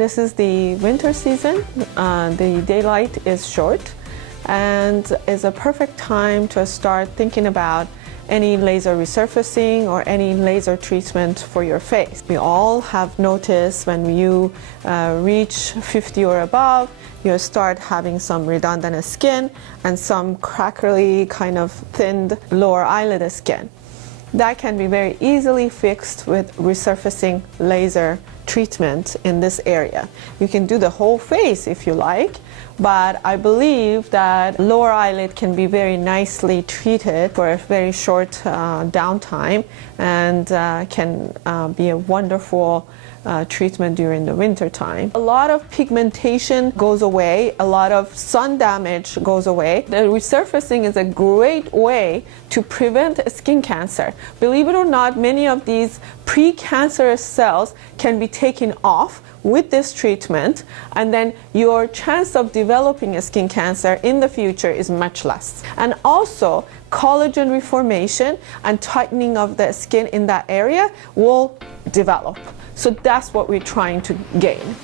This is the winter season. The daylight is short and is a perfect time to start thinking about any laser resurfacing or any laser treatment for your face. We all have noticed when you reach 50 or above, you start having some redundant skin and some crackly, kind of thinned lower eyelid skin. That can be very easily fixed with resurfacing laser treatment in this area. You can do the whole face if you like, but I believe that lower eyelid can be very nicely treated for a very short downtime and can be a wonderful treatment during the winter time. A lot of pigmentation goes away, a lot of sun damage goes away. The resurfacing is a great way to prevent skin cancer. Believe it or not, many of these precancerous cells can be taken off with this treatment, and then your chance of developing a skin cancer in the future is much less. And also, collagen reformation and tightening of the skin in that area will develop. So that's what we're trying to gain.